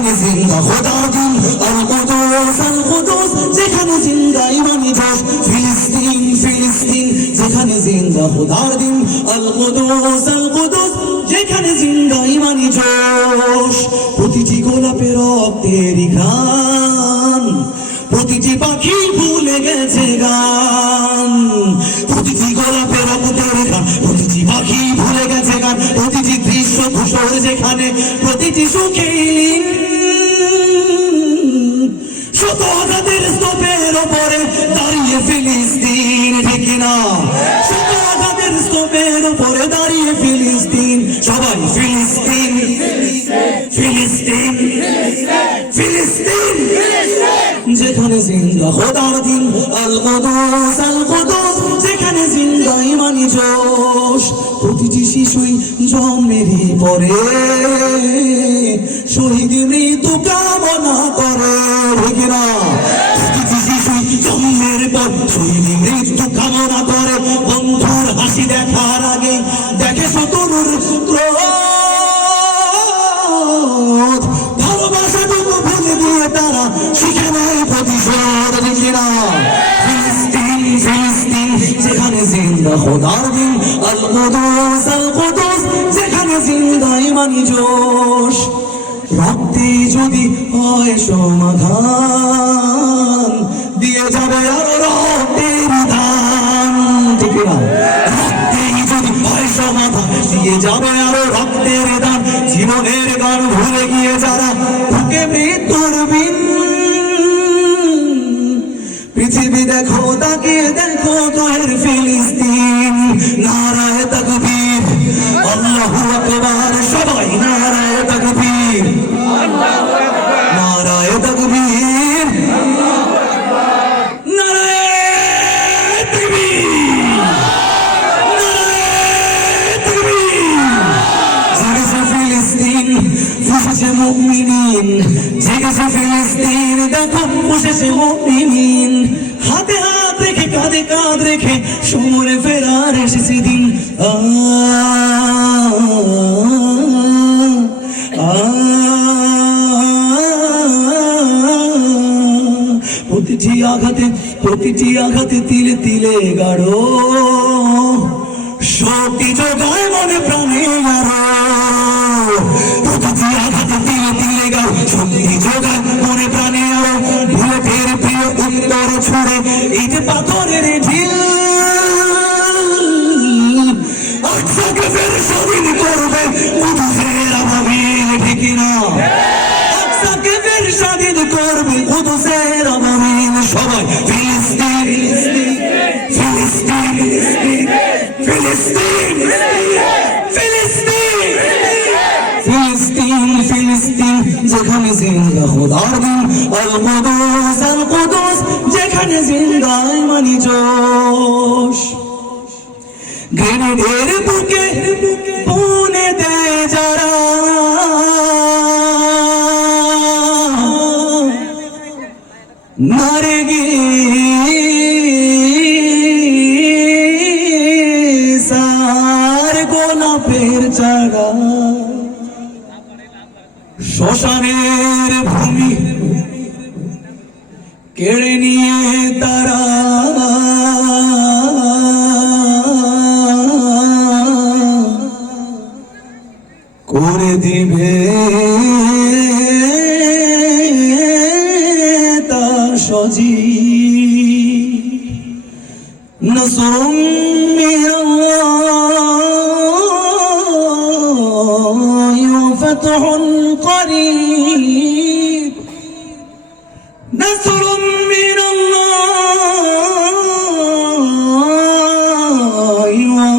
যেখানে জিন্দা খোদার দিন আল কুদুস যেখানে জিন্দা ইমানি জোশ ফিলিস্তিন ফিলিস্তিন যেখানে জিন্দা খোদার দিন আল কুদুস যেখানে জিন্দা ইমানি জোশ প্রতিটি গোলাপের রক্তের ঘ্রাণ প্রতিটি পাখি ভুলে গেছে গান প্রতিটি গোলাপের রক্তের ঘ্রাণ প্রতিটি পাখি ভুলে গেছে গান প্রতিটি দৃশ্য ধূসর যেখানে প্রতিটি সুখে শত আঘাতের স্তূপের ওপরে দাঁড়িয়ে ফিলিস্তিন ঠিক না শত আঘাতের স্তূপের ওপরে দাঁড়িয়ে ফিলিস্তিন সবাই ফিলিস্তিন ফিলিস্তিন ফিলিস্তিন যেখানে জিন্দা খোদার দিন আল কুদুস যেখানে জিন্দা ইমানি জোশ প্রতিটি শিশুই জন্মেরই পরে শহীদ মৃত্যু কামনা করে ঠিক না প্রতিটি শিশুই জন্মের পর শহীদ মৃত্যু কামনা করে বন্ধুর হাসি দেখার আগে দেখে শত্রুর ক্রোধ ভালোবাসাটুকু ভুলে দিয়ে তারা শিখে নেয় প্রতিশোধ ঠিক না ফিলিস্তিন ফিলিস্তিন যেখানে জিন্দা খোদার দিন আল কুদুস যেখানে জিন্দা ইমানি জোশ রক্তে যদি হয় সমাধান দিয়ে যাবে আরো রক্তের দান ঠিক না রক্তে যদি হয় সমাধান দিয়ে যাবে আরো রক্তের দান জীবনের গান ভুলে গিয়ে যারা বুকে মৃত্যুর বিন পৃথিবী দেখো তাকিয়ে দেখো তোহের ফিলিস্তিন নারায়ে তাকবীর আল্লাহু আকবার সবাই নারায়ে তাকবীর নারায়ে তাকবীর নারায়ে তাকবীর নারায়ে তাকবীর জেগেছে ফিলিস্তিন ফুঁসেছে মুমিনিন জেগেছে ফিলিস্তিন দেখো ফুঁসেছে মুমিনিন হাতে হাত রেখে কাঁধে কাঁধ রেখে সমরে ফেরার এসেছে দিন প্রতিটি আঘাতে তিলে তিলে গাঢ় শক্তি যোগায় মনে প্রাণে গাঢ় প্রতিটি আঘাতে তিলে তিলে গাঢ় শক্তি যোগায় মনে প্রাণে আরো বুলেটের প্রিয় উত্তর ছুড়ে এই যে পাথরের ঢিল আকসাকে ফের স্বাধীন করবে কুদুসের আবাবিল ঠিক না আকসাকে ফের স্বাধীন করবে কুদুসের আবাবিল সবাই ফিলিস্তিন ফিলিস্তিন ফিলিস্তিন ফিলিস্তিন ফিলিস্তিন ফিলিস্তিন যেখানে জিন্দা খোদার দিন আল কুদুস যেখানে জিন্দা ইমানি জোশ গ্রেনেডের বুকে পুনে দেয় যারা মারে সার গোলাপের চারা শ্মশানের ভূমি কেড়ে নিয়ে তারা করে দিবে তা সজীব নসরুম মিনাল্লাহি ওয়া ফাতহুন করিব নসরুম মিনাল্লাহি ওয়া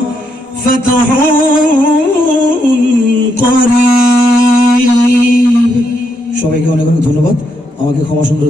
ফাতহুন করিব। সবাইকে অনেক অনেক ধন্যবাদ। আমাকে ক্ষমা সুন্দর